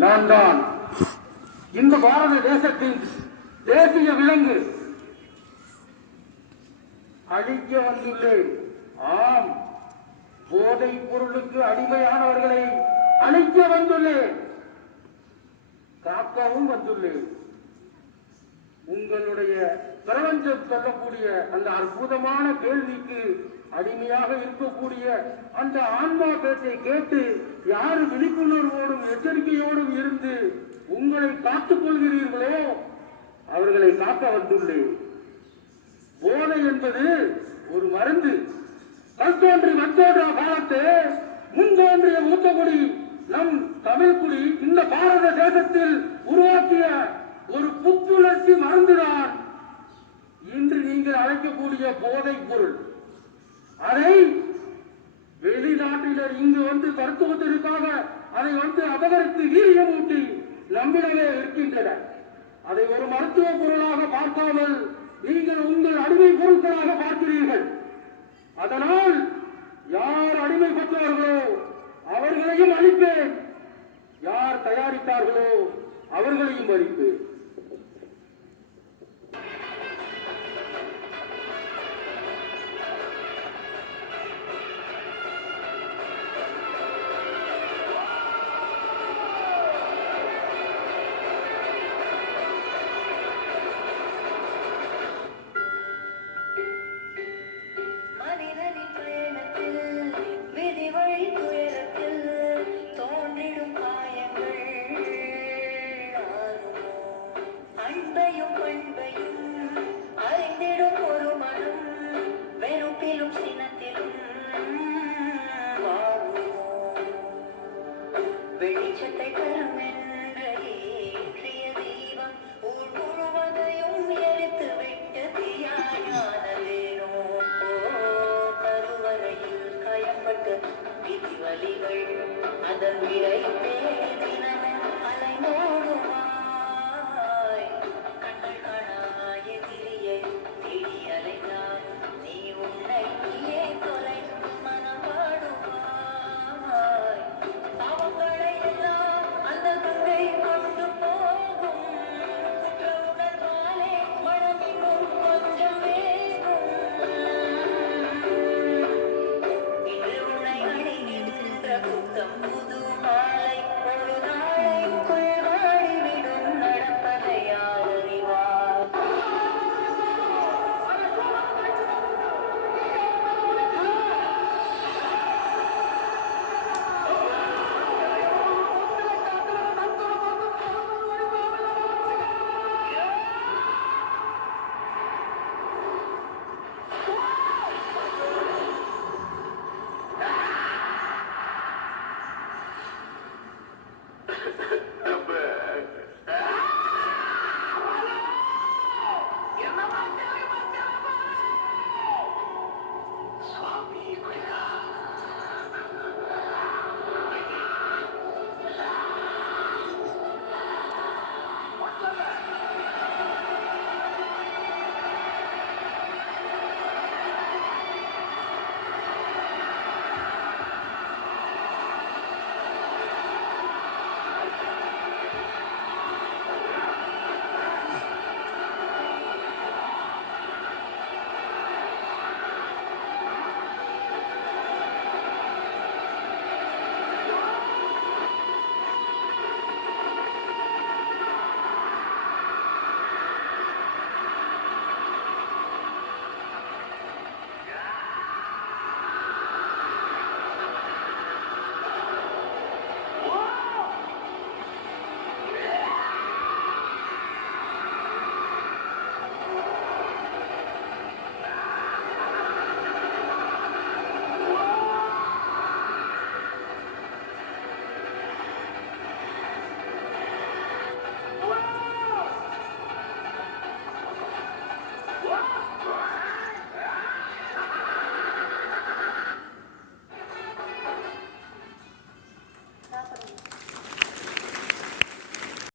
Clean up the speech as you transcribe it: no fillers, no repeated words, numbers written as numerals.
நான் தான் இந்த பாரத தேசத்தின் தேசிய விலங்கு. அழிக்க வந்துள்ளேன். ஆம், போதைப் பொருளுக்கு அடிமையானவர்களை அழிக்க வந்துள்ளேன். காக்கவும் வந்துள்ளேன். உங்களுடைய பிரபஞ்சம் சொல்லக்கூடிய அந்த அற்புதமான கேள்விக்கு அடிமையாக இருக்கக்கூடிய அந்த ஆன்மா பேச்சை கேட்டு யாரு விழிப்புணர்வோடும் எச்சரிக்கையோடும் இருந்து உங்களை காத்துக் கொள்கிறீர்களோ அவர்களை காக்க வந்துள்ளேன். போதை என்பது ஒரு மருந்து. கல்தோன்றி மத்தோன்ற காலத்து முன்தோன்றிய மூத்தகுடி நம் தமிழ்குடி இந்த பாரத தேசத்தில் உருவாக்கிய ஒரு புத்துணர்ச்சி மறந்துதான் இன்று நீங்கள் அழைக்கக்கூடிய போதைப் பொருள். அதை வெளிநாட்டினர் இங்கு வந்து மருத்துவத்திற்காக அதை அபகரித்து வீரியமூட்டி நம்மிடமே இருக்கின்றனர். அதை ஒரு மருத்துவ பொருளாக பார்க்காமல் நீங்கள் உங்கள் அடிமை பொருட்களாக பார்க்கிறீர்கள். அதனால் யார் அடிமைப்பட்டார்களோ அவர்களையும் அழிப்பேன், யார் தயாரித்தார்களோ அவர்களையும் அழிப்பேன். வெளிச்சத்தை தரும்